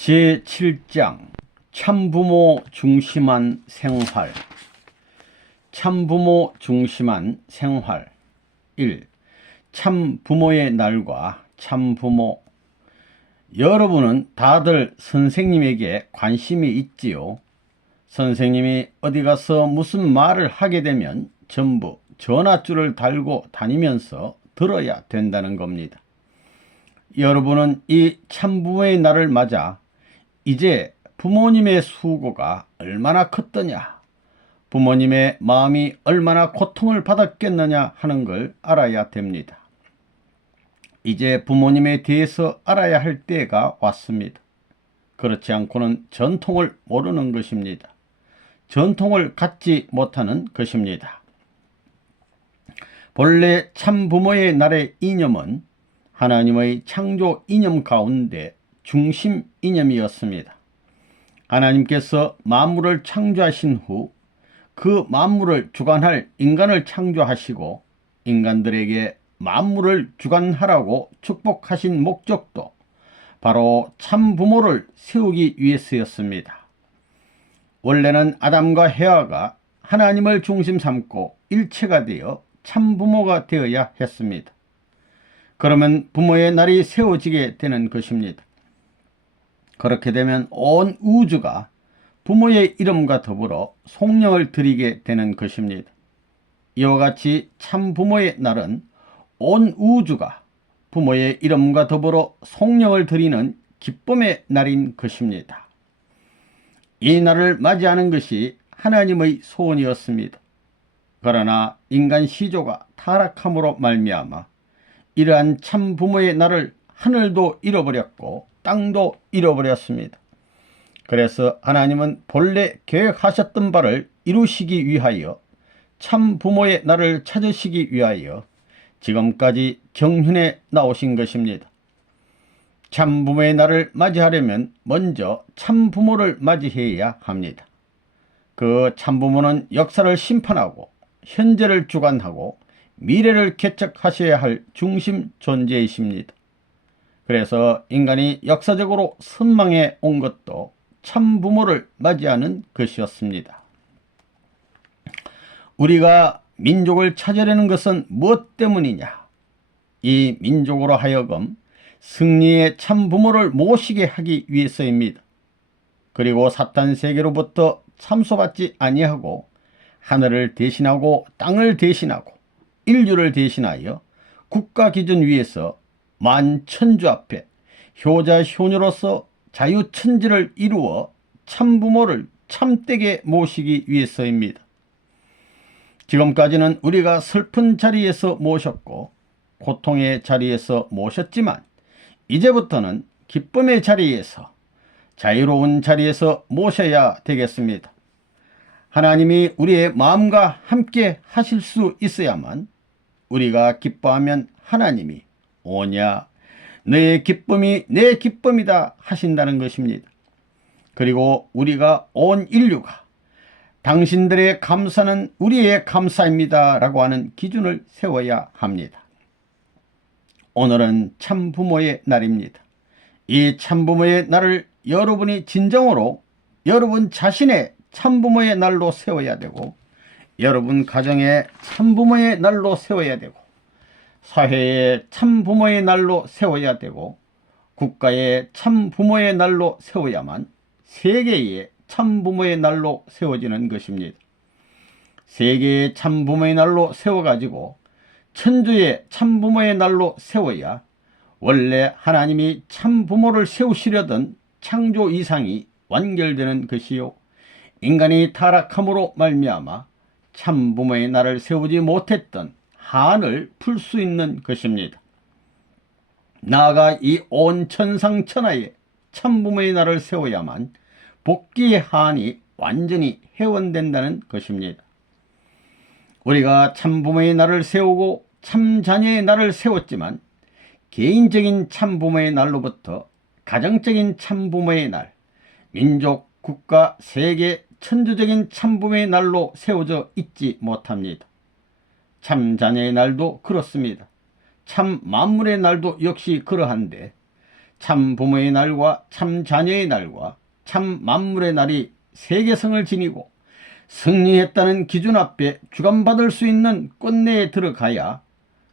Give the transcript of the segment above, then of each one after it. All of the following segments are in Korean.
제7장 참부모 중심한 생활. 참부모 중심한 생활. 1. 참부모의 날과 참부모. 여러분은 다들 선생님에게 관심이 있지요. 선생님이 어디 가서 무슨 말을 하게 되면 전부 전화줄을 달고 다니면서 들어야 된다는 겁니다. 여러분은 이 참부모의 날을 맞아 이제 부모님의 수고가 얼마나 컸더냐, 부모님의 마음이 얼마나 고통을 받았겠느냐 하는 걸 알아야 됩니다. 이제 부모님에 대해서 알아야 할 때가 왔습니다. 그렇지 않고는 전통을 모르는 것입니다. 전통을 갖지 못하는 것입니다. 본래 참부모의 날의 이념은 하나님의 창조 이념 가운데 중심 이념이었습니다. 하나님께서 만물을 창조하신 후 그 만물을 주관할 인간을 창조하시고 인간들에게 만물을 주관하라고 축복하신 목적도 바로 참부모를 세우기 위해서였습니다. 원래는 아담과 헤아가 하나님을 중심 삼고 일체가 되어 참부모가 되어야 했습니다. 그러면 부모의 날이 세워지게 되는 것입니다. 그렇게 되면 온 우주가 부모의 이름과 더불어 송영을 드리게 되는 것입니다. 이와 같이 참부모의 날은 온 우주가 부모의 이름과 더불어 송영을 드리는 기쁨의 날인 것입니다. 이 날을 맞이하는 것이 하나님의 소원이었습니다. 그러나 인간 시조가 타락함으로 말미암아 이러한 참부모의 날을 하늘도 잃어버렸고 땅도 잃어버렸습니다. 그래서 하나님은 본래 계획하셨던 바를 이루시기 위하여 참부모의 날을 찾으시기 위하여 지금까지 경륜에 나오신 것입니다. 참부모의 날을 맞이하려면 먼저 참부모를 맞이해야 합니다. 그 참부모는 역사를 심판하고 현재를 주관하고 미래를 개척하셔야 할 중심 존재이십니다. 그래서 인간이 역사적으로 선망해 온 것도 참부모를 맞이하는 것이었습니다. 우리가 민족을 찾으려는 것은 무엇 때문이냐? 이 민족으로 하여금 승리의 참부모를 모시게 하기 위해서입니다. 그리고 사탄 세계로부터 참소받지 아니하고 하늘을 대신하고 땅을 대신하고 인류를 대신하여 국가 기준 위에서 만천주 앞에 효자 효녀로서 자유천지를 이루어 참부모를 참되게 모시기 위해서입니다. 지금까지는 우리가 슬픈 자리에서 모셨고 고통의 자리에서 모셨지만 이제부터는 기쁨의 자리에서 자유로운 자리에서 모셔야 되겠습니다. 하나님이 우리의 마음과 함께 하실 수 있어야만 우리가 기뻐하면 하나님이 오냐 너의 기쁨이 내 기쁨이다 하신다는 것입니다. 그리고 우리가 온 인류가 당신들의 감사는 우리의 감사입니다 라고 하는 기준을 세워야 합니다. 오늘은 참부모의 날입니다. 이 참부모의 날을 여러분이 진정으로 여러분 자신의 참부모의 날로 세워야 되고 여러분 가정의 참부모의 날로 세워야 되고 사회의 참부모의 날로 세워야 되고 국가의 참부모의 날로 세워야만 세계의 참부모의 날로 세워지는 것입니다. 세계의 참부모의 날로 세워가지고 천주의 참부모의 날로 세워야 원래 하나님이 참부모를 세우시려던 창조 이상이 완결되는 것이요 인간이 타락함으로 말미암아 참부모의 날을 세우지 못했던 한을 풀 수 있는 것입니다. 나아가 이 온 천상천하에 참부모의 날을 세워야만 복귀의 한이 완전히 회원된다는 것입니다. 우리가 참부모의 날을 세우고 참자녀의 날을 세웠지만 개인적인 참부모의 날로부터 가정적인 참부모의 날, 민족, 국가, 세계, 천주적인 참부모의 날로 세워져 있지 못합니다. 참자녀의 날도 그렇습니다. 참 만물의 날도 역시 그러한데 참 부모의 날과 참 자녀의 날과 참 만물의 날이 세계성을 지니고 승리했다는 기준 앞에 주관받을 수 있는 끝내에 들어가야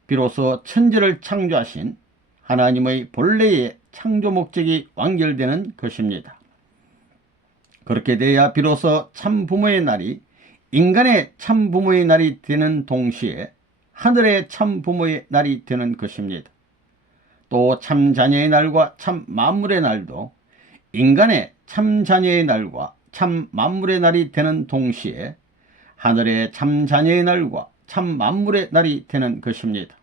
비로소 천지를 창조하신 하나님의 본래의 창조 목적이 완결되는 것입니다. 그렇게 돼야 비로소 참 부모의 날이 인간의 참 부모의 날이 되는 동시에 하늘의 참 부모의 날이 되는 것입니다. 또 참 자녀의 날과 참 만물의 날도 인간의 참 자녀의 날과 참 만물의 날이 되는 동시에 하늘의 참 자녀의 날과 참 만물의 날이 되는 것입니다.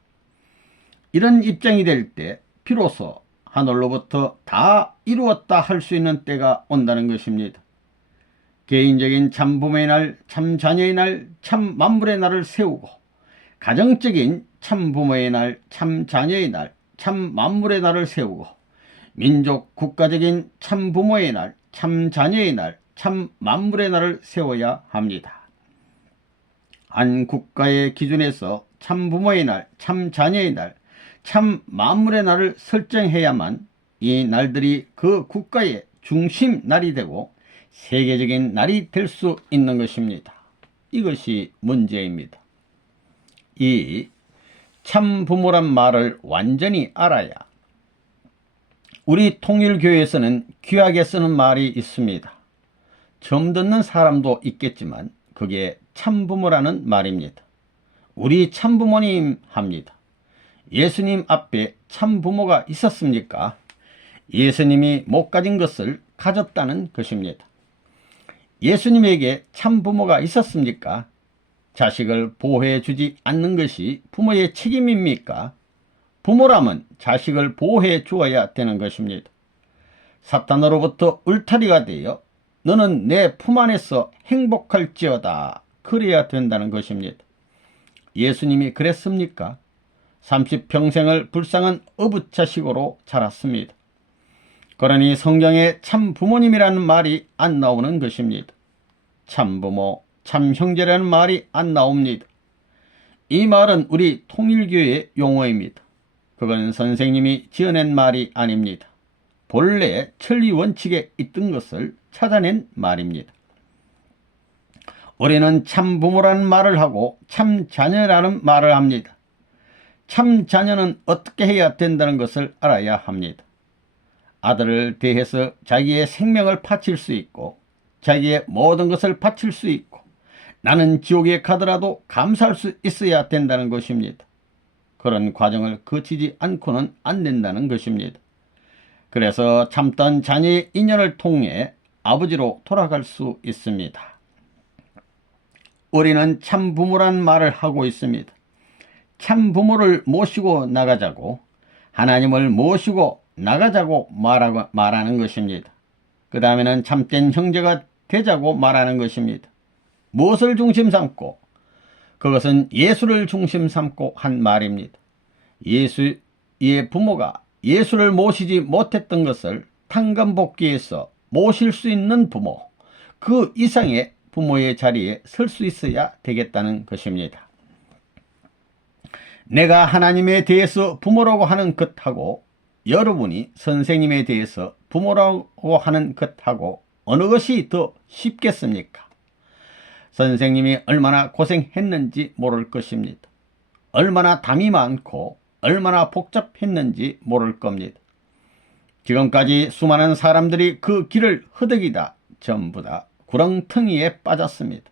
이런 입장이 될 때 비로소 하늘로부터 다 이루었다 할 수 있는 때가 온다는 것입니다. 개인적인 참 부모의 날, 참 자녀의 날, 참 만물의 날을 세우고 가정적인 참 부모의 날, 참 자녀의 날, 참 만물의 날을 세우고 민족 국가적인 참 부모의 날, 참 자녀의 날, 참 만물의 날을 세워야 합니다. 한 국가의 기준에서 참 부모의 날, 참 자녀의 날, 참 만물의 날을 설정해야만 이 날들이 그 국가의 중심 날이 되고 세계적인 날이 될 수 있는 것입니다. 이것이 문제입니다. 이 참 부모란 말을 완전히 알아야 우리 통일교회에서는 귀하게 쓰는 말이 있습니다. 처음 듣는 사람도 있겠지만 그게 참부모라는 말입니다. 우리 참부모님 합니다. 예수님 앞에 참부모가 있었습니까? 예수님이 못 가진 것을 가졌다는 것입니다. 예수님에게 참부모가 있었습니까? 자식을 보호해 주지 않는 것이 부모의 책임입니까? 부모라면 자식을 보호해 주어야 되는 것입니다. 사탄으로부터 울타리가 되어 너는 내 품 안에서 행복할지어다 그래야 된다는 것입니다. 예수님이 그랬습니까? 30평생을 불쌍한 어부자식으로 자랐습니다. 그러니 성경에 참 부모님이라는 말이 안 나오는 것입니다. 참부모, 참형제라는 말이 안 나옵니다. 이 말은 우리 통일교의 용어입니다. 그건 선생님이 지어낸 말이 아닙니다. 본래 천리 원칙에 있던 것을 찾아낸 말입니다. 우리는 참부모라는 말을 하고 참자녀라는 말을 합니다. 참자녀는 어떻게 해야 된다는 것을 알아야 합니다. 아들을 대해서 자기의 생명을 바칠 수 있고 자기의 모든 것을 바칠 수 있고 나는 지옥에 가더라도 감사할 수 있어야 된다는 것입니다. 그런 과정을 거치지 않고는 안 된다는 것입니다. 그래서 참던 자녀의 인연을 통해 아버지로 돌아갈 수 있습니다. 우리는 참부모란 말을 하고 있습니다. 참부모를 모시고 나가자고 하나님을 모시고 나가자고 말하는 것입니다. 그 다음에는 참된 형제가 되자고 말하는 것입니다. 무엇을 중심 삼고? 그것은 예수를 중심 삼고 한 말입니다. 예수의 부모가 예수를 모시지 못했던 것을 탕감복귀해서 모실 수 있는 부모, 그 이상의 부모의 자리에 설 수 있어야 되겠다는 것입니다. 내가 하나님에 대해서 부모라고 하는 것하고 여러분이 선생님에 대해서 부모라고 하는 것하고 어느 것이 더 쉽겠습니까? 선생님이 얼마나 고생했는지 모를 것입니다. 얼마나 담이 많고 얼마나 복잡했는지 모를 겁니다. 지금까지 수많은 사람들이 그 길을 허덕이다 전부 다 구렁텅이에 빠졌습니다.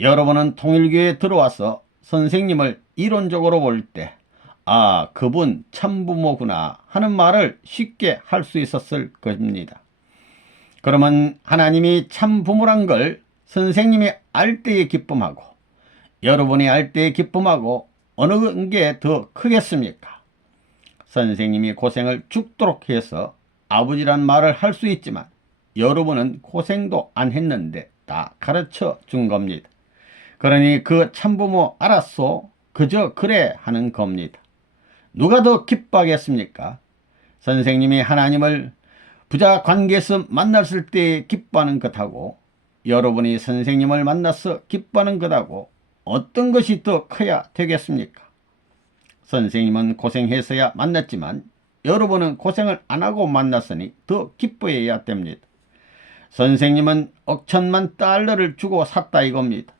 여러분은 통일교에 들어와서 선생님을 이론적으로 볼 때 아, 그분 참부모구나 하는 말을 쉽게 할 수 있었을 겁니다. 그러면 하나님이 참부모란 걸 선생님이 알 때에 기쁨하고 여러분이 알 때에 기쁨하고 어느 게 더 크겠습니까? 선생님이 고생을 죽도록 해서 아버지란 말을 할 수 있지만 여러분은 고생도 안 했는데 다 가르쳐 준 겁니다. 그러니 그 참부모 알았소? 그저 그래 하는 겁니다. 누가 더 기뻐하겠습니까? 선생님이 하나님을 부자 관계에서 만났을 때 기뻐하는 것하고 여러분이 선생님을 만나서 기뻐하는 것하고 어떤 것이 더 커야 되겠습니까? 선생님은 고생해서야 만났지만 여러분은 고생을 안 하고 만났으니 더 기뻐해야 됩니다. 선생님은 억천만 달러를 주고 샀다 이겁니다.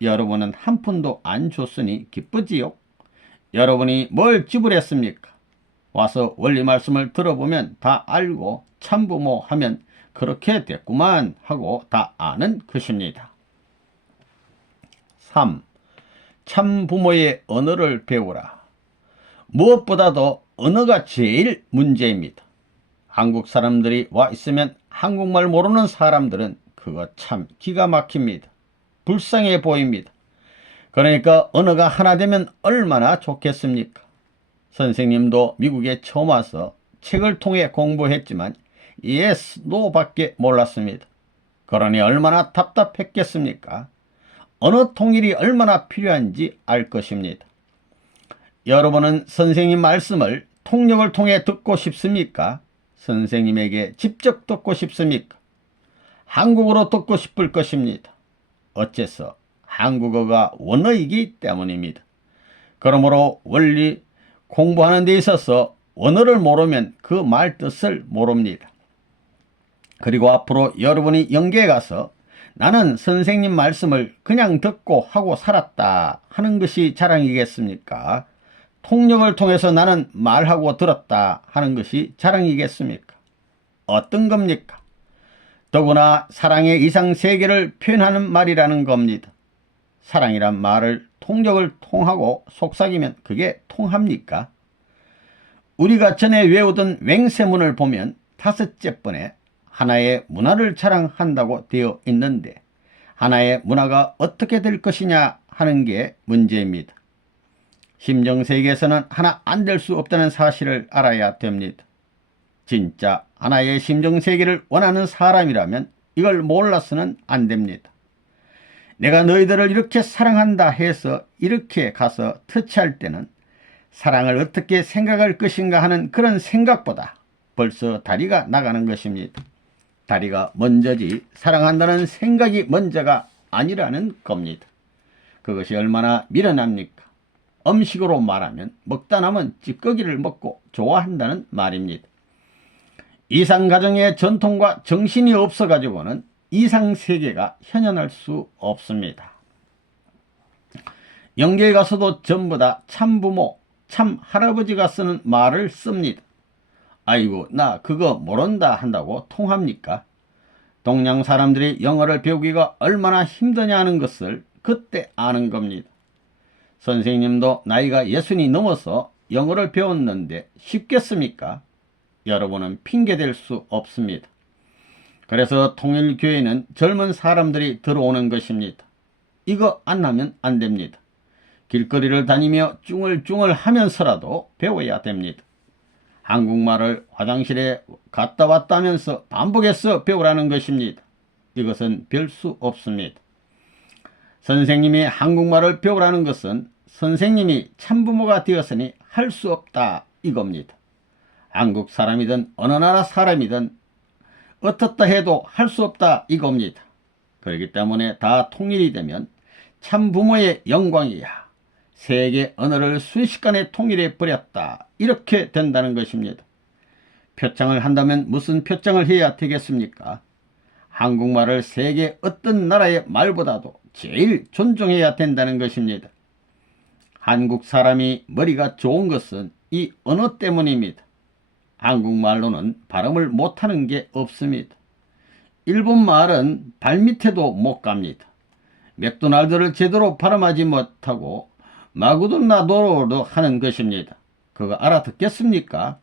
여러분은 한 푼도 안 줬으니 기쁘지요? 여러분이 뭘 지불했습니까? 와서 원리 말씀을 들어보면 다 알고 참부모 하면 그렇게 됐구만 하고 다 아는 것입니다. 3. 참부모의 언어를 배우라. 무엇보다도 언어가 제일 문제입니다. 한국 사람들이 와 있으면 한국말 모르는 사람들은 그거 참 기가 막힙니다. 불쌍해 보입니다. 그러니까 언어가 하나 되면 얼마나 좋겠습니까? 선생님도 미국에 처음 와서 책을 통해 공부했지만 yes, no 밖에 몰랐습니다. 그러니 얼마나 답답했겠습니까? 언어 통일이 얼마나 필요한지 알 것입니다. 여러분은 선생님 말씀을 통역을 통해 듣고 싶습니까? 선생님에게 직접 듣고 싶습니까? 한국어로 듣고 싶을 것입니다. 어째서? 한국어가 원어이기 때문입니다. 그러므로 원리 공부하는 데 있어서 원어를 모르면 그 말 뜻을 모릅니다. 그리고 앞으로 여러분이 영계에 가서 나는 선생님 말씀을 그냥 듣고 하고 살았다 하는 것이 자랑이겠습니까? 통역을 통해서 나는 말하고 들었다 하는 것이 자랑이겠습니까? 어떤 겁니까? 더구나 사랑의 이상세계를 표현하는 말이라는 겁니다. 사랑이란 말을 통역을 통하고 속삭이면 그게 통합니까? 우리가 전에 외우던 맹세문을 보면 5째 번에 하나의 문화를 자랑한다고 되어 있는데 하나의 문화가 어떻게 될 것이냐 하는 게 문제입니다. 심정세계에서는 하나 안 될 수 없다는 사실을 알아야 됩니다. 진짜 하나의 심정세계를 원하는 사람이라면 이걸 몰라서는 안 됩니다. 내가 너희들을 이렇게 사랑한다 해서 이렇게 가서 터치할 때는 사랑을 어떻게 생각할 것인가 하는 그런 생각보다 벌써 다리가 나가는 것입니다. 다리가 먼저지 사랑한다는 생각이 먼저가 아니라는 겁니다. 그것이 얼마나 미련합니까? 음식으로 말하면 먹다 남은 찌꺼기를 먹고 좋아한다는 말입니다. 이상가정의 전통과 정신이 없어가지고는 이상세계가 현현할 수 없습니다. 영계에 가서도 전부 다 참부모, 참할아버지가 쓰는 말을 씁니다. 아이고 나 그거 모른다 한다고 통합니까? 동양 사람들이 영어를 배우기가 얼마나 힘드냐는 것을 그때 아는 겁니다. 선생님도 나이가 60이 넘어서 영어를 배웠는데 쉽겠습니까? 여러분은 핑계댈 수 없습니다. 그래서 통일교회는 젊은 사람들이 들어오는 것입니다. 이거 안 하면 안 됩니다. 길거리를 다니며 쭝얼쭝얼 하면서라도 배워야 됩니다. 한국말을 화장실에 갔다 왔다 하면서 반복해서 배우라는 것입니다. 이것은 별 수 없습니다. 선생님이 한국말을 배우라는 것은 선생님이 참부모가 되었으니 할 수 없다 이겁니다. 한국 사람이든 어느 나라 사람이든 어떻다 해도 할 수 없다 이겁니다. 그렇기 때문에 다 통일이 되면 참부모의 영광이야. 세계 언어를 순식간에 통일해 버렸다. 이렇게 된다는 것입니다. 표창을 한다면 무슨 표창을 해야 되겠습니까? 한국말을 세계 어떤 나라의 말보다도 제일 존중해야 된다는 것입니다. 한국 사람이 머리가 좋은 것은 이 언어 때문입니다. 한국말로는 발음을 못하는 게 없습니다. 일본말은 발밑에도 못 갑니다. 맥도날드를 제대로 발음하지 못하고 마구도나도로 하는 것입니다. 그거 알아듣겠습니까?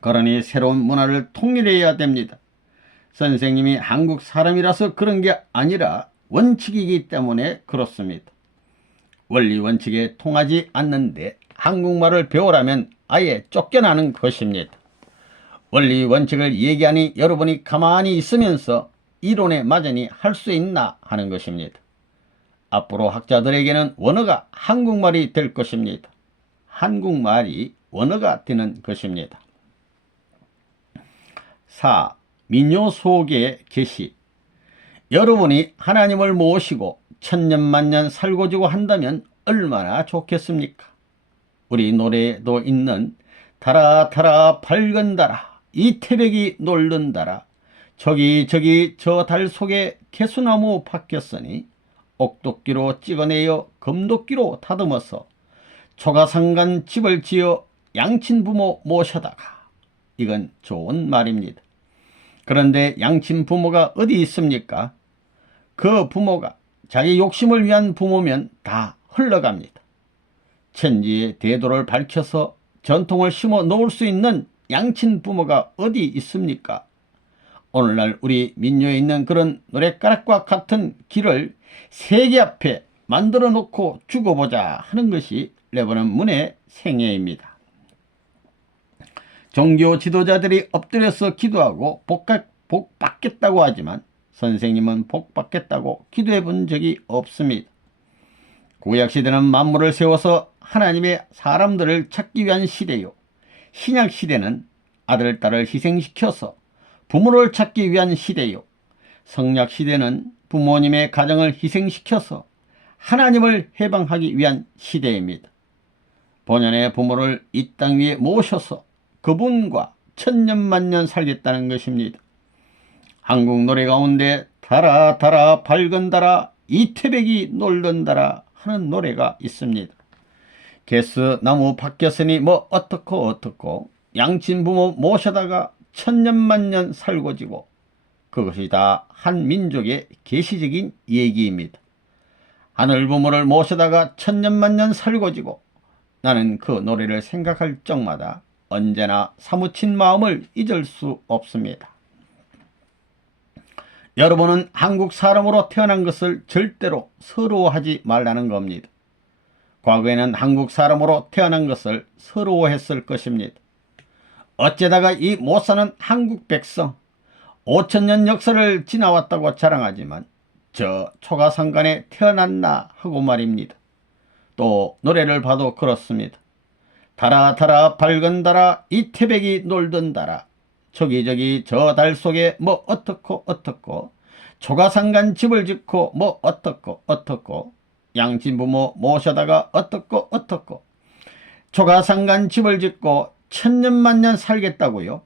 그러니 새로운 문화를 통일해야 됩니다. 선생님이 한국 사람이라서 그런 게 아니라 원칙이기 때문에 그렇습니다. 원리 원칙에 통하지 않는데 한국말을 배우라면 아예 쫓겨나는 것입니다. 원리 원칙을 얘기하니 여러분이 가만히 있으면서 이론에 맞으니 할 수 있나 하는 것입니다. 앞으로 학자들에게는 원어가 한국말이 될 것입니다. 한국말이 원어가 되는 것입니다. 4. 민요 속의 계시. 여러분이 하나님을 모시고 천년만년 살고지고 한다면 얼마나 좋겠습니까? 우리 노래에도 있는 달아 밝은 달아 이 태백이 놀던달아 저기 저 달 속에 개수나무 박혔으니 옥도끼로 찍어내어 금도끼로 다듬어서 초가상간 집을 지어 양친부모 모셔다가. 이건 좋은 말입니다. 그런데 양친부모가 어디 있습니까? 그 부모가 자기 욕심을 위한 부모면 다 흘러갑니다. 천지의 대도를 밝혀서 전통을 심어 놓을 수 있는 양친부모가 어디 있습니까? 오늘날 우리 민요에 있는 그런 노랫가락과 같은 길을 세계 앞에 만들어 놓고 죽어보자 하는 것이 레버넌 문의 생애입니다. 종교 지도자들이 엎드려서 기도하고 복 받겠다고 하지만 선생님은 복 받겠다고 기도해 본 적이 없습니다. 구약시대는 만물을 세워서 하나님의 사람들을 찾기 위한 시대요. 신약시대는 아들, 딸을 희생시켜서 부모를 찾기 위한 시대요. 성약시대는 부모님의 가정을 희생시켜서 하나님을 해방하기 위한 시대입니다. 본연의 부모를 이 땅 위에 모셔서 그분과 천년만년 살겠다는 것입니다. 한국 노래 가운데 달아 밝은 달아 이 태백이 놀던 달아 하는 노래가 있습니다. 개수나무 박혔으니 뭐 어떻고 양친부모 모셔다가 천년만년 살고지고 그것이 다 한 민족의 계시적인 얘기입니다. 하늘부모를 모셔다가 천년만년 살고지고 나는 그 노래를 생각할 적마다 언제나 사무친 마음을 잊을 수 없습니다. 여러분은 한국 사람으로 태어난 것을 절대로 서러워하지 말라는 겁니다. 과거에는 한국 사람으로 태어난 것을 서러워했을 것입니다. 어째다가 이 못사는 한국 백성 5천년 역사를 지나왔다고 자랑하지만 저 초가상간에 태어났나 하고 말입니다. 또 노래를 봐도 그렇습니다. 달아 밝은 달아 이 태백이 놀던 달아 저기 저 달 속에 뭐 어떻고 초가상간 집을 짓고 뭐 어떻고 양친부모 모셔다가 어떻고 초가상간 집을 짓고 천년만년 살겠다고요.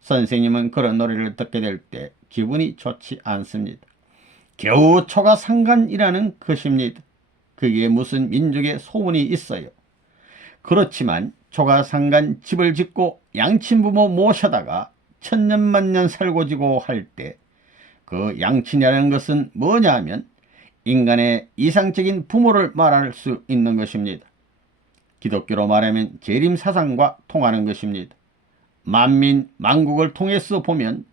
선생님은 그런 노래를 듣게 될 때 기분이 좋지 않습니다. 겨우 초가상간이라는 것입니다. 그게 무슨 민족의 소문이 있어요. 그렇지만 초가상간 집을 짓고 양친부모 모셔다가 천년만년 살고지고 할 때 그 양친이라는 것은 뭐냐 하면 인간의 이상적인 부모를 말할 수 있는 것입니다. 기독교로 말하면 재림사상과 통하는 것입니다. 만민 만국을 통해서 보면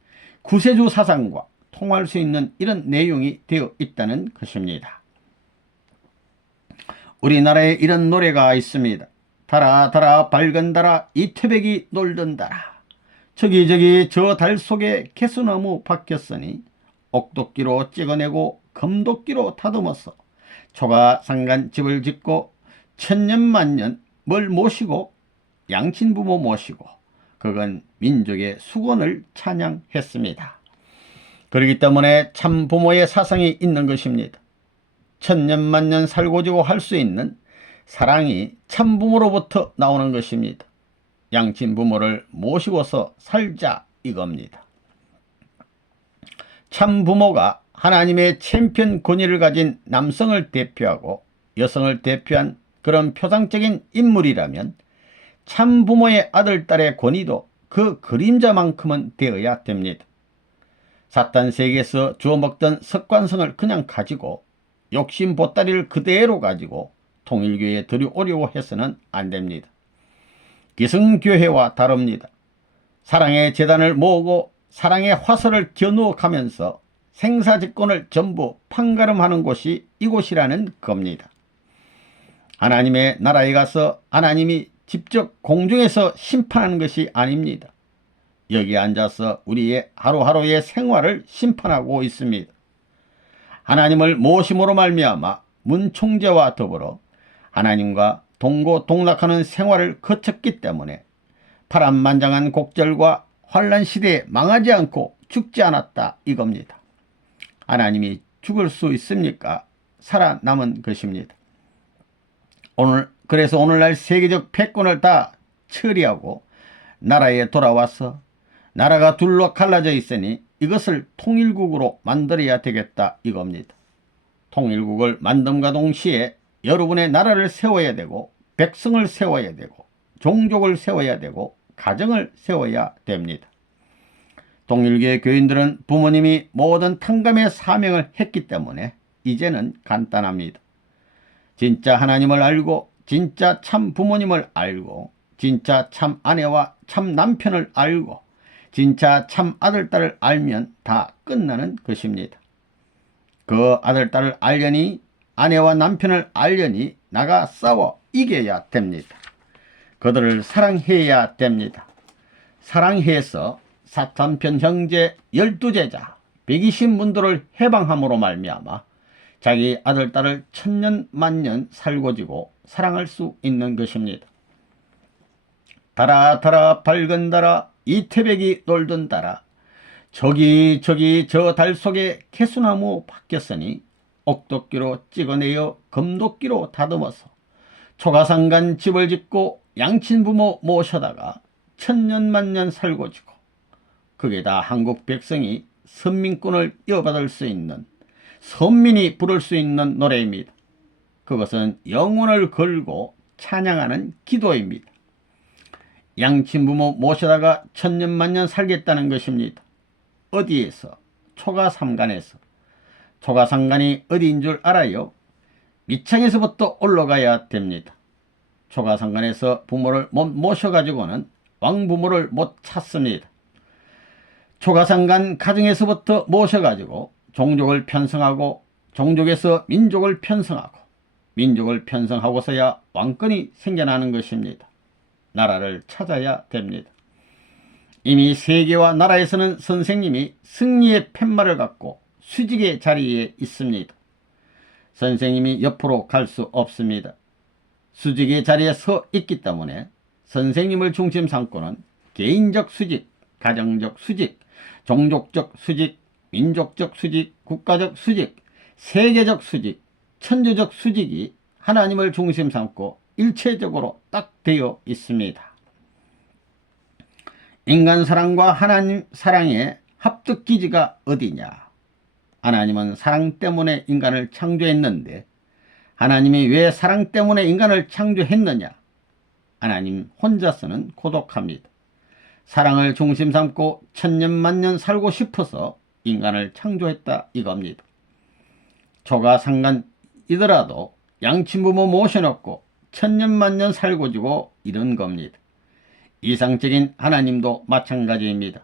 구세주 사상과 통할 수 있는 이런 내용이 되어 있다는 것입니다. 우리나라에 이런 노래가 있습니다. 달아 밝은 달아 이 태백이 놀던 달아 저기 저 달 속에 개수나무 박혔으니 옥도끼로 찍어내고 금도끼로 다듬어서 초가상간 집을 짓고 천년만년 뭘 모시고 양친부모 모시고 그건 민족의 수건을 찬양했습니다. 그렇기 때문에 참 부모의 사상이 있는 것입니다. 천년만년 살고지고 할 수 있는 사랑이 참 부모로부터 나오는 것입니다. 양친부모를 모시고서 살자 이겁니다. 참 부모가 하나님의 챔피언 권위를 가진 남성을 대표하고 여성을 대표한 그런 표상적인 인물이라면 참 부모의 아들, 딸의 권위도 그 그림자만큼은 되어야 됩니다. 사탄 세계에서 주워먹던 습관성을 그냥 가지고 욕심 보따리를 그대로 가지고 통일교회에 들여오려고 해서는 안 됩니다. 기성교회와 다릅니다. 사랑의 재단을 모으고 사랑의 화살을 겨누어 가면서 생사직권을 전부 판가름하는 곳이 이곳이라는 겁니다. 하나님의 나라에 가서 하나님이 직접 공중에서 심판하는 것이 아닙니다. 여기 앉아서 우리의 하루하루의 생활을 심판하고 있습니다. 하나님을 모심으로 말미암아 문총재와 더불어 하나님과 동고동락하는 생활을 거쳤기 때문에 파란만장한 곡절과 환란시대에 망하지 않고 죽지 않았다 이겁니다. 하나님이 죽을 수 있습니까? 살아남은 것입니다. 그래서 오늘날 세계적 패권을 다 처리하고 나라에 돌아와서 나라가 둘로 갈라져 있으니 이것을 통일국으로 만들어야 되겠다 이겁니다. 통일국을 만듦과 동시에 여러분의 나라를 세워야 되고 백성을 세워야 되고 종족을 세워야 되고 가정을 세워야 됩니다. 동일교회 교인들은 부모님이 모든 탕감의 사명을 했기 때문에 이제는 간단합니다. 진짜 하나님을 알고 진짜 참 부모님을 알고 진짜 참 아내와 참 남편을 알고 진짜 참 아들, 딸을 알면 다 끝나는 것입니다. 그 아들, 딸을 알려니 아내와 남편을 알려니 나가 싸워 이겨야 됩니다. 그들을 사랑해야 됩니다. 사랑해서 사탄편 형제 12제자 120문도를 해방함으로 말미암아 자기 아들, 딸을 천년 만년 살고지고 사랑할 수 있는 것입니다. 달아 달아 밝은 달아 이 태백이 놀던 달아 저기 저 달 속에 개수나무 바뀌었으니 옥도끼로 찍어내어 금도끼로 다듬어서 초가상간 집을 짓고 양친부모 모셔다가 천년만년 살고지고 그게 다 한국 백성이 선민권을 이어받을 수 있는 선민이 부를 수 있는 노래입니다. 그것은 영혼을 걸고 찬양하는 기도입니다. 양친부모 모셔다가 천년만년 살겠다는 것입니다. 어디에서? 초가삼간에서. 초가삼간이 어디인 줄 알아요? 밑창에서부터 올라가야 됩니다. 초가삼간에서 부모를 못 모셔가지고는 왕부모를 못 찾습니다. 초가삼간 가정에서부터 모셔가지고 종족을 편성하고 종족에서 민족을 편성하고 민족을 편성하고서야 왕권이 생겨나는 것입니다. 나라를 찾아야 됩니다. 이미 세계와 나라에서는 선생님이 승리의 팻말을 갖고 수직의 자리에 있습니다. 선생님이 옆으로 갈 수 없습니다. 수직의 자리에 서 있기 때문에 선생님을 중심 삼고는 개인적 수직, 가정적 수직, 종족적 수직, 민족적 수직, 국가적 수직, 세계적 수직, 천주적 수직이 하나님을 중심 삼고 일체적으로 딱 되어 있습니다. 인간 사랑과 하나님 사랑의 합득기지가 어디냐? 하나님은 사랑 때문에 인간을 창조했는데 하나님이 왜 사랑 때문에 인간을 창조했느냐? 하나님 혼자서는 고독합니다. 사랑을 중심 삼고 천년만년 살고 싶어서 인간을 창조했다 이겁니다. 초가상간이더라도 양친부모 모셔놓고 천년만년 살고지고 이런 겁니다. 이상적인 하나님도 마찬가지입니다.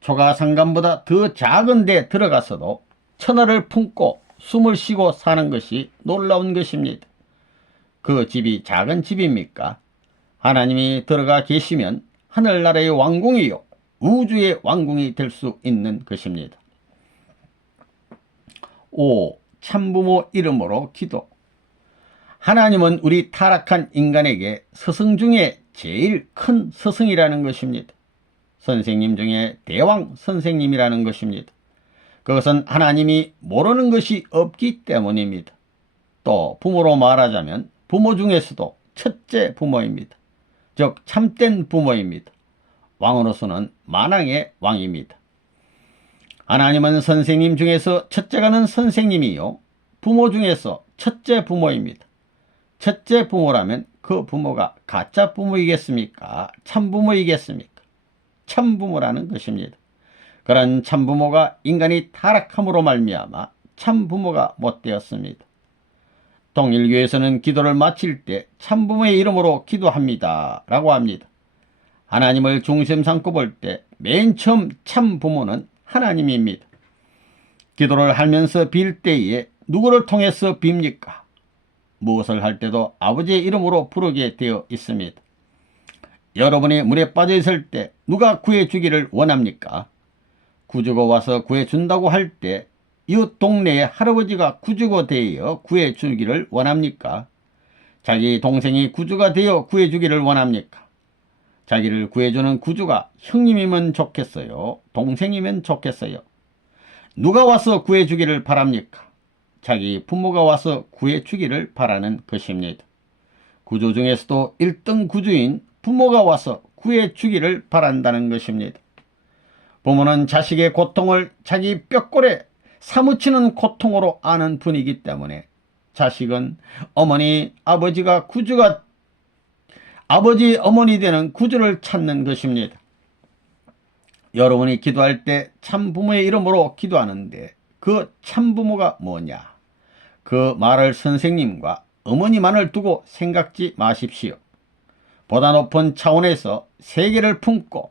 초가상간보다 더 작은 데 들어가서도 천하를 품고 숨을 쉬고 사는 것이 놀라운 것입니다. 그 집이 작은 집입니까? 하나님이 들어가 계시면 하늘나라의 왕궁이요 우주의 왕궁이 될 수 있는 것입니다. 5. 참부모 이름으로 기도. 하나님은 우리 타락한 인간에게 스승 중에 제일 큰 스승이라는 것입니다. 선생님 중에 대왕 선생님이라는 것입니다. 그것은 하나님이 모르는 것이 없기 때문입니다. 또 부모로 말하자면 부모 중에서도 첫째 부모입니다. 즉 참된 부모입니다. 왕으로서는 만왕의 왕입니다. 하나님은 선생님 중에서 첫째가는 선생님이요 부모 중에서 첫째 부모입니다. 첫째 부모라면 그 부모가 가짜 부모이겠습니까? 참부모이겠습니까? 참부모라는 것입니다. 그런 참부모가 인간이 타락함으로 말미암아 참부모가 못되었습니다. 동일교에서는 기도를 마칠 때 참부모의 이름으로 기도합니다 라고 합니다. 하나님을 중심 삼고 볼 때 맨 처음 참부모는 하나님입니다. 기도를 하면서 빌 때에 누구를 통해서 빕니까? 무엇을 할 때도 아버지의 이름으로 부르게 되어 있습니다. 여러분이 물에 빠져 있을 때 누가 구해주기를 원합니까? 구주가 와서 구해준다고 할 때 이웃 동네의 할아버지가 구주가 되어 구해주기를 원합니까? 자기 동생이 구주가 되어 구해주기를 원합니까? 자기를 구해주는 구주가 형님이면 좋겠어요? 동생이면 좋겠어요? 누가 와서 구해주기를 바랍니까? 자기 부모가 와서 구해주기를 바라는 것입니다. 구주 중에서도 1등 구주인 부모가 와서 구해주기를 바란다는 것입니다. 부모는 자식의 고통을 자기 뼈골에 사무치는 고통으로 아는 분이기 때문에 자식은 어머니, 아버지, 어머니 되는 구주를 찾는 것입니다. 여러분이 기도할 때 참부모의 이름으로 기도하는데 그 참부모가 뭐냐? 그 말을 선생님과 어머니만을 두고 생각지 마십시오. 보다 높은 차원에서 세계를 품고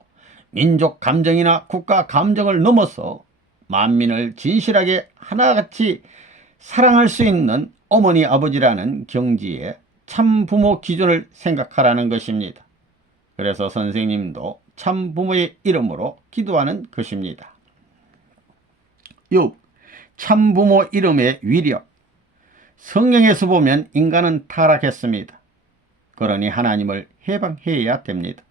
민족 감정이나 국가 감정을 넘어서 만민을 진실하게 하나같이 사랑할 수 있는 어머니 아버지라는 경지에 참부모 기준을 생각하라는 것입니다. 그래서 선생님도 참부모의 이름으로 기도하는 것입니다. 6. 참부모 이름의 위력. 성경에서 보면 인간은 타락했습니다. 그러니 하나님을 해방해야 됩니다.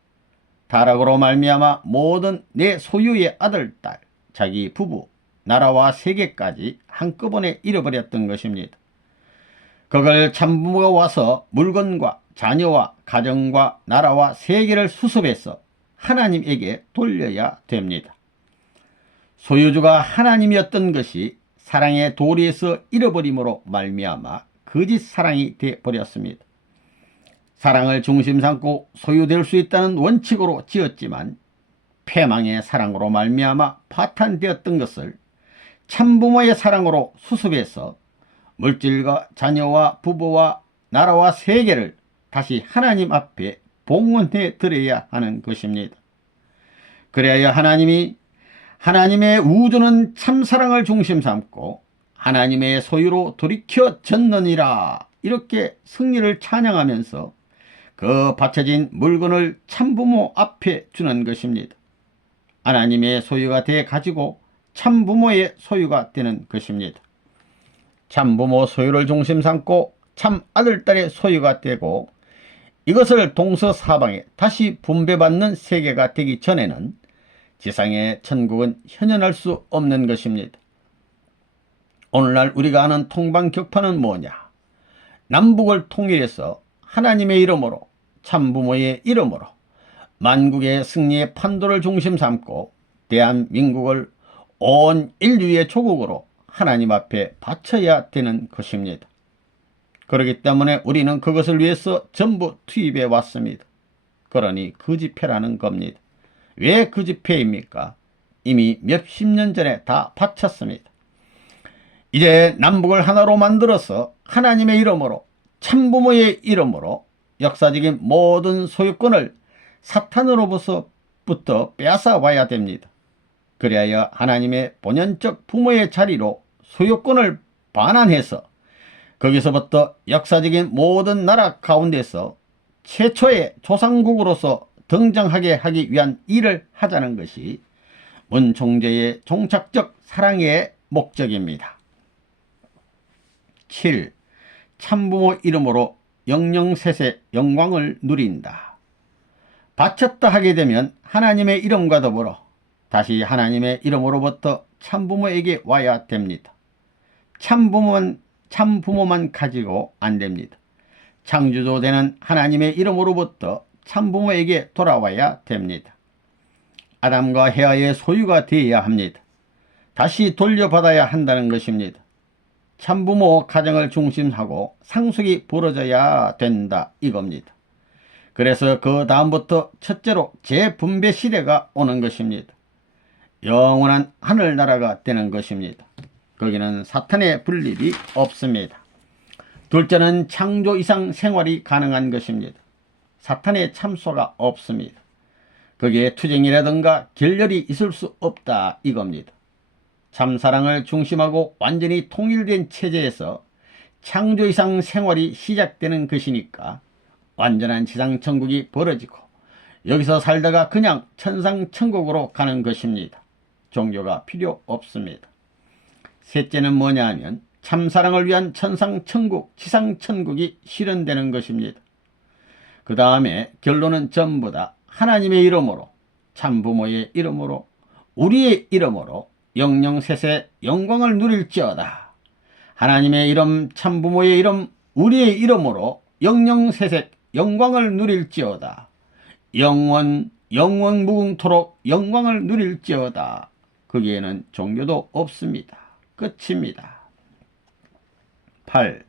타락으로 말미암아 모든 내 소유의 아들, 딸, 자기 부부, 나라와 세계까지 한꺼번에 잃어버렸던 것입니다. 그걸 참부모가 와서 물건과 자녀와 가정과 나라와 세계를 수습해서 하나님에게 돌려야 됩니다. 소유주가 하나님이었던 것이 사랑의 도리에서 잃어버림으로 말미암아 거짓 사랑이 되어버렸습니다. 사랑을 중심 삼고 소유될 수 있다는 원칙으로 지었지만 패망의 사랑으로 말미암아 파탄되었던 것을 참부모의 사랑으로 수습해서 물질과 자녀와 부부와 나라와 세계를 다시 하나님 앞에 봉헌해 드려야 하는 것입니다. 그래야 하나님의 우주는 참사랑을 중심 삼고 하나님의 소유로 돌이켜졌느니라 이렇게 승리를 찬양하면서 그 바쳐진 물건을 참부모 앞에 주는 것입니다. 하나님의 소유가 돼 가지고 참부모의 소유가 되는 것입니다. 참부모 소유를 중심 삼고 참 아들딸의 소유가 되고 이것을 동서사방에 다시 분배받는 세계가 되기 전에는 지상의 천국은 현현할 수 없는 것입니다. 오늘날 우리가 아는 통방격파는 뭐냐? 남북을 통일해서 하나님의 이름으로 참부모의 이름으로 만국의 승리의 판도를 중심 삼고 대한민국을 온 인류의 조국으로 하나님 앞에 바쳐야 되는 것입니다. 그렇기 때문에 우리는 그것을 위해서 전부 투입해 왔습니다. 그러니 그 집회라는 겁니다. 왜 그 집회입니까? 이미 몇십 년 전에 다 바쳤습니다. 이제 남북을 하나로 만들어서 하나님의 이름으로 참부모의 이름으로 역사적인 모든 소유권을 사탄으로부터 빼앗아 와야 됩니다. 그래야 하나님의 본연적 부모의 자리로 소유권을 반환해서 거기서부터 역사적인 모든 나라 가운데서 최초의 조상국으로서 등장하게 하기 위한 일을 하자는 것이 문 총재의 종착적 사랑의 목적입니다. 7. 참부모 이름으로 영영세세 영광을 누린다. 바쳤다 하게 되면 하나님의 이름과 더불어 다시 하나님의 이름으로부터 참부모에게 와야 됩니다. 참부모만 가지고 안 됩니다. 창조주 되는 하나님의 이름으로부터 참부모에게 돌아와야 됩니다. 아담과 헤아의 소유가 되어야 합니다. 다시 돌려받아야 한다는 것입니다. 참부모 가정을 중심하고 상속이 벌어져야 된다 이겁니다. 그래서 그 다음부터 첫째로 재분배 시대가 오는 것입니다. 영원한 하늘나라가 되는 것입니다. 거기는 사탄의 분립이 없습니다. 둘째는 창조 이상 생활이 가능한 것입니다. 사탄의 참소가 없습니다. 거기에 투쟁이라든가 결렬이 있을 수 없다 이겁니다. 참사랑을 중심하고 완전히 통일된 체제에서 창조 이상 생활이 시작되는 것이니까 완전한 지상천국이 벌어지고 여기서 살다가 그냥 천상천국으로 가는 것입니다. 종교가 필요 없습니다. 셋째는 뭐냐 하면 참사랑을 위한 천상천국, 지상천국이 실현되는 것입니다. 그 다음에 결론은 전부 다 하나님의 이름으로, 참부모의 이름으로, 우리의 이름으로 영영세세 영광을 누릴지어다. 하나님의 이름, 참부모의 이름, 우리의 이름으로 영영세세 영광을 누릴지어다. 영원 무궁토록 영광을 누릴지어다. 거기에는 종교도 없습니다. 끝입니다. 8.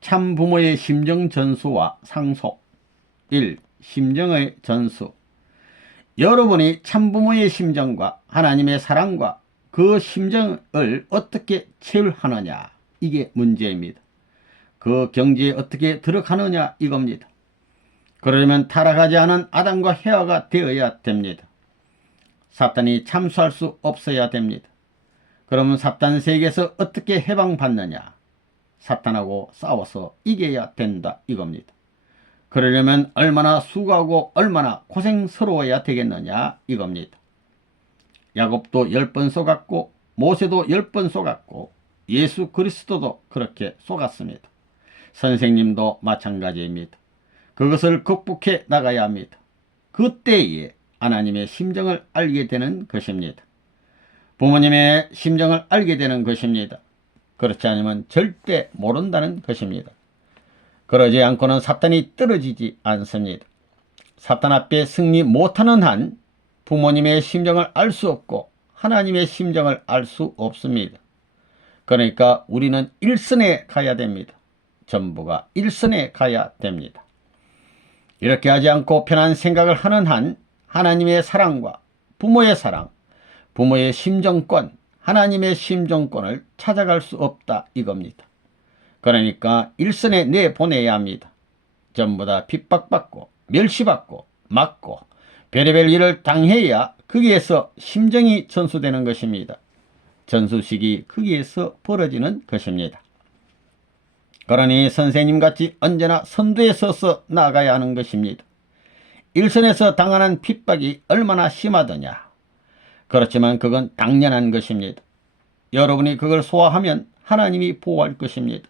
참부모의 심정 전수와 상속. 1. 심정의 전수. 여러분이 참부모의 심정과 하나님의 사랑과 그 심정을 어떻게 체휼하느냐, 이게 문제입니다. 그 경지에 어떻게 들어가느냐, 이겁니다. 그러려면 타락하지 않은 아담과 헤아가 되어야 됩니다. 사탄이 참수할 수 없어야 됩니다. 그러면 사탄 세계에서 어떻게 해방받느냐? 사탄하고 싸워서 이겨야 된다, 이겁니다. 그러려면 얼마나 수고하고 얼마나 고생스러워야 되겠느냐, 이겁니다. 야곱도 10번 속았고 모세도 10번 속았고 예수 그리스도도 그렇게 속았습니다. 선생님도 마찬가지입니다. 그것을 극복해 나가야 합니다. 그때에 하나님의 심정을 알게 되는 것입니다. 부모님의 심정을 알게 되는 것입니다. 그렇지 않으면 절대 모른다는 것입니다. 그러지 않고는 사탄이 떨어지지 않습니다. 사탄 앞에 승리 못하는 한 부모님의 심정을 알 수 없고 하나님의 심정을 알 수 없습니다. 그러니까 우리는 일선에 가야 됩니다. 전부가 일선에 가야 됩니다. 이렇게 하지 않고 편한 생각을 하는 한 하나님의 사랑과 부모의 사랑, 부모의 심정권, 하나님의 심정권을 찾아갈 수 없다, 이겁니다. 그러니까 일선에 내보내야 합니다. 전부 다 핍박받고 멸시받고 맞고 별의별 일을 당해야 거기에서 심정이 전수되는 것입니다. 전수식이 거기에서 벌어지는 것입니다. 그러니 선생님같이 언제나 선두에 서서 나가야 하는 것입니다. 일선에서 당하는 핍박이 얼마나 심하더냐. 그렇지만 그건 당연한 것입니다. 여러분이 그걸 소화하면 하나님이 보호할 것입니다.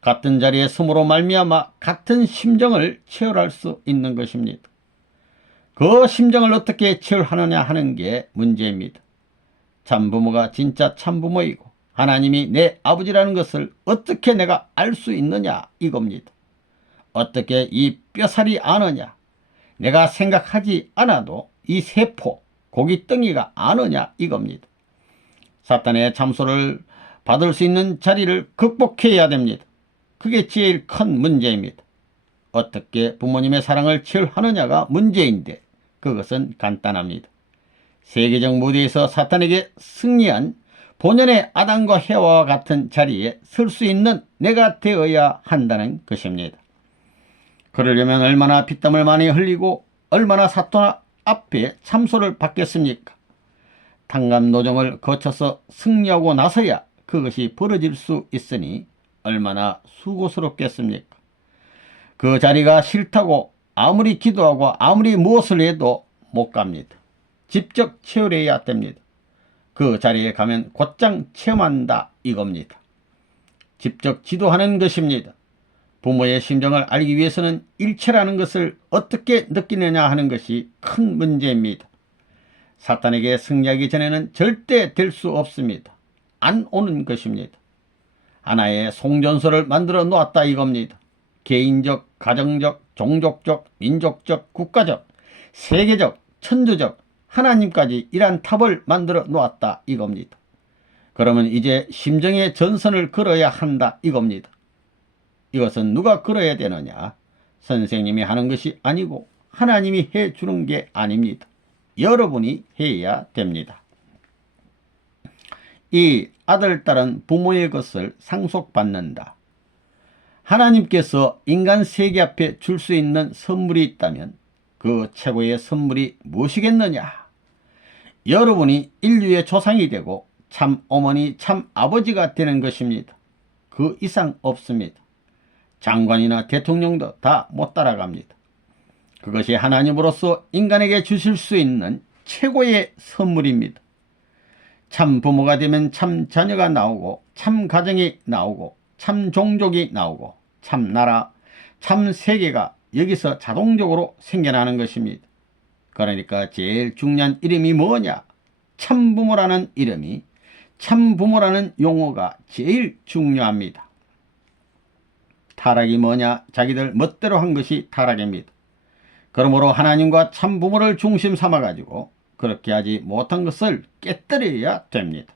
같은 자리에 숨으로 말미암아 같은 심정을 체험할 수 있는 것입니다. 그 심정을 어떻게 체험하느냐 하는 게 문제입니다. 참부모가 진짜 참부모이고 하나님이 내 아버지라는 것을 어떻게 내가 알 수 있느냐, 이겁니다. 어떻게 이 뼈살이 아느냐, 내가 생각하지 않아도 이 세포, 고깃덩이가 아느냐, 이겁니다. 사탄의 참소를 받을 수 있는 자리를 극복해야 됩니다. 그게 제일 큰 문제입니다. 어떻게 부모님의 사랑을 체험하느냐가 문제인데 그것은 간단합니다. 세계적 무대에서 사탄에게 승리한 본연의 아담과 헤와와 같은 자리에 설 수 있는 내가 되어야 한다는 것입니다. 그러려면 얼마나 피땀을 많이 흘리고 얼마나 사탄 앞에 참소를 받겠습니까? 탕감노정을 거쳐서 승리하고 나서야 그것이 벌어질 수 있으니 얼마나 수고스럽겠습니까? 그 자리가 싫다고 아무리 기도하고 아무리 무엇을 해도 못 갑니다. 직접 체험해야 됩니다. 그 자리에 가면 곧장 체험한다, 이겁니다. 직접 지도하는 것입니다. 부모의 심정을 알기 위해서는 일체라는 것을 어떻게 느끼느냐 하는 것이 큰 문제입니다. 사탄에게 승리하기 전에는 절대 될 수 없습니다. 안 오는 것입니다. 하나의 송전소를 만들어 놓았다, 이겁니다. 개인적, 가정적, 종족적, 민족적, 국가적, 세계적, 천주적, 하나님까지 이러한 탑을 만들어 놓았다, 이겁니다. 그러면 이제 심정의 전선을 걸어야 한다, 이겁니다. 이것은 누가 걸어야 되느냐? 선생님이 하는 것이 아니고 하나님이 해주는 게 아닙니다. 여러분이 해야 됩니다. 이 아들, 딸은 부모의 것을 상속받는다. 하나님께서 인간 세계 앞에 줄 수 있는 선물이 있다면 그 최고의 선물이 무엇이겠느냐? 여러분이 인류의 조상이 되고 참 어머니, 참 아버지가 되는 것입니다. 그 이상 없습니다. 장관이나 대통령도 다 못 따라갑니다. 그것이 하나님으로서 인간에게 주실 수 있는 최고의 선물입니다. 참 부모가 되면 참 자녀가 나오고 참 가정이 나오고 참 종족이 나오고 참 나라, 참 세계가 여기서 자동적으로 생겨나는 것입니다. 그러니까 제일 중요한 이름이 뭐냐? 참부모라는 이름이, 참부모라는 용어가 제일 중요합니다. 타락이 뭐냐? 자기들 멋대로 한 것이 타락입니다. 그러므로 하나님과 참부모를 중심 삼아가지고 그렇게 하지 못한 것을 깨뜨려야 됩니다.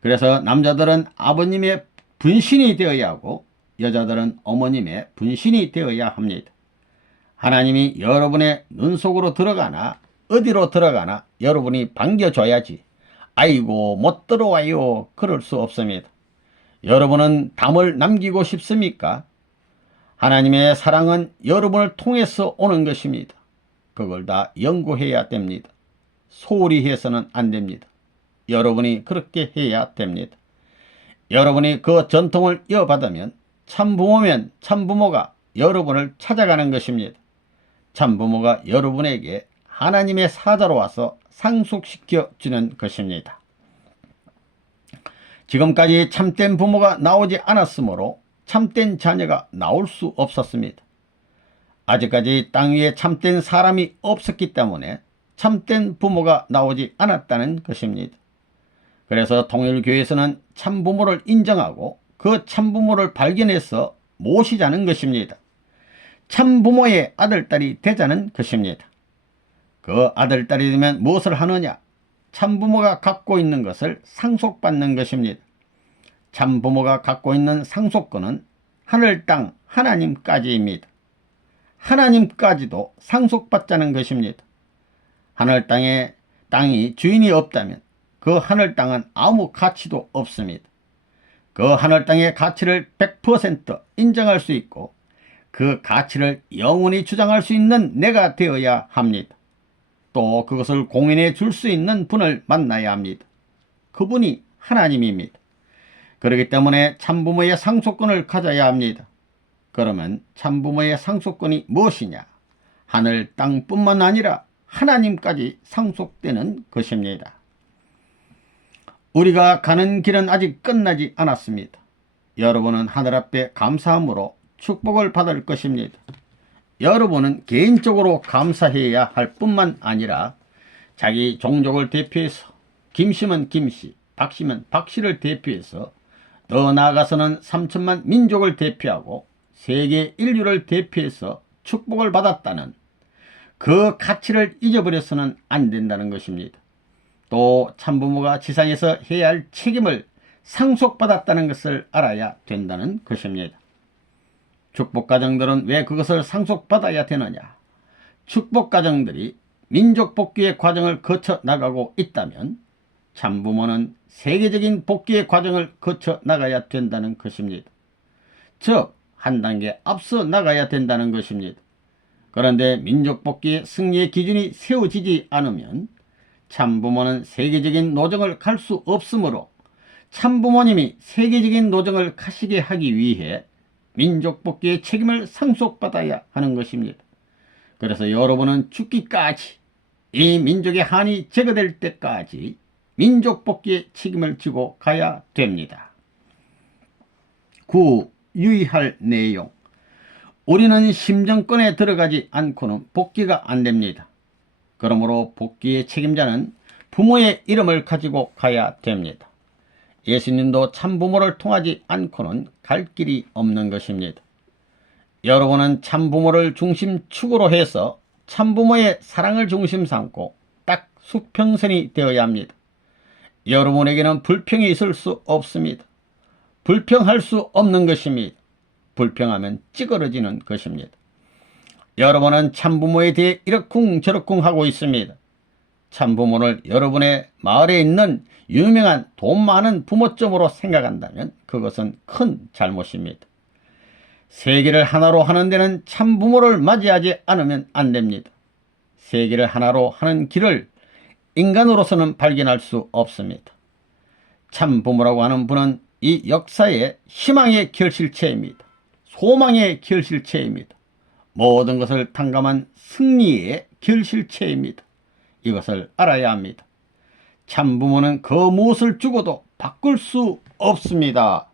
그래서 남자들은 아버님의 분신이 되어야 하고 여자들은 어머님의 분신이 되어야 합니다. 하나님이 여러분의 눈 속으로 들어가나 어디로 들어가나 여러분이 반겨줘야지 아이고 못 들어와요 그럴 수 없습니다. 여러분은 담을 남기고 싶습니까? 하나님의 사랑은 여러분을 통해서 오는 것입니다. 그걸 다 연구해야 됩니다. 소홀히 해서는 안 됩니다. 여러분이 그렇게 해야 됩니다. 여러분이 그 전통을 이어받으면 참부모면 참부모가 여러분을 찾아가는 것입니다. 참부모가 여러분에게 하나님의 사자로 와서 상속시켜 주는 것입니다. 지금까지 참된 부모가 나오지 않았으므로 참된 자녀가 나올 수 없었습니다. 아직까지 땅 위에 참된 사람이 없었기 때문에 참된 부모가 나오지 않았다는 것입니다. 그래서 통일교회에서는 참부모를 인정하고 그 참부모를 발견해서 모시자는 것입니다. 참부모의 아들딸이 되자는 것입니다. 그 아들딸이 되면 무엇을 하느냐? 참부모가 갖고 있는 것을 상속받는 것입니다. 참부모가 갖고 있는 상속권은 하늘 땅 하나님까지입니다. 하나님까지도 상속받자는 것입니다. 하늘 땅이 주인이 없다면 그 하늘 땅은 아무 가치도 없습니다. 그 하늘 땅의 가치를 100% 인정할 수 있고 그 가치를 영원히 주장할 수 있는 내가 되어야 합니다. 또 그것을 공인해 줄 수 있는 분을 만나야 합니다. 그분이 하나님입니다. 그렇기 때문에 참부모의 상속권을 가져야 합니다. 그러면 참부모의 상속권이 무엇이냐? 하늘 땅뿐만 아니라 하나님까지 상속되는 것입니다. 우리가 가는 길은 아직 끝나지 않았습니다. 여러분은 하늘 앞에 감사함으로 축복을 받을 것입니다. 여러분은 개인적으로 감사해야 할 뿐만 아니라 자기 종족을 대표해서 김씨면 김씨, 박씨면 박씨를 대표해서 더 나아가서는 3천만 민족을 대표하고 세계 인류를 대표해서 축복을 받았다는 그 가치를 잊어버려서는 안 된다는 것입니다. 또 참부모가 지상에서 해야 할 책임을 상속받았다는 것을 알아야 된다는 것입니다. 축복가정들은 왜 그것을 상속받아야 되느냐? 축복가정들이 민족 복귀의 과정을 거쳐 나가고 있다면 참부모는 세계적인 복귀의 과정을 거쳐 나가야 된다는 것입니다. 즉, 한 단계 앞서 나가야 된다는 것입니다. 그런데 민족 복귀의 승리의 기준이 세워지지 않으면 참부모는 세계적인 노정을 갈 수 없으므로 참부모님이 세계적인 노정을 가시게 하기 위해 민족 복귀의 책임을 상속받아야 하는 것입니다. 그래서 여러분은 죽기까지 이 민족의 한이 제거될 때까지 민족 복귀의 책임을 지고 가야 됩니다. 9. 유의할 내용. 우리는 심정권에 들어가지 않고는 복귀가 안 됩니다. 그러므로 복귀의 책임자는 부모의 이름을 가지고 가야 됩니다. 예수님도 참부모를 통하지 않고는 갈 길이 없는 것입니다. 여러분은 참부모를 중심축으로 해서 참부모의 사랑을 중심 삼고 딱 수평선이 되어야 합니다. 여러분에게는 불평이 있을 수 없습니다. 불평할 수 없는 것입니다. 불평하면 찌그러지는 것입니다. 여러분은 참부모에 대해 이러쿵저러쿵 하고 있습니다. 참부모를 여러분의 마을에 있는 유명한 돈 많은 부모점으로 생각한다면 그것은 큰 잘못입니다. 세계를 하나로 하는 데는 참부모를 맞이하지 않으면 안 됩니다. 세계를 하나로 하는 길을 인간으로서는 발견할 수 없습니다. 참부모라고 하는 분은 이 역사의 희망의 결실체입니다. 소망의 결실체입니다. 모든 것을 탕감한 승리의 결실체입니다. 이것을 알아야 합니다. 참부모는 그 무엇을 주고도 바꿀 수 없습니다.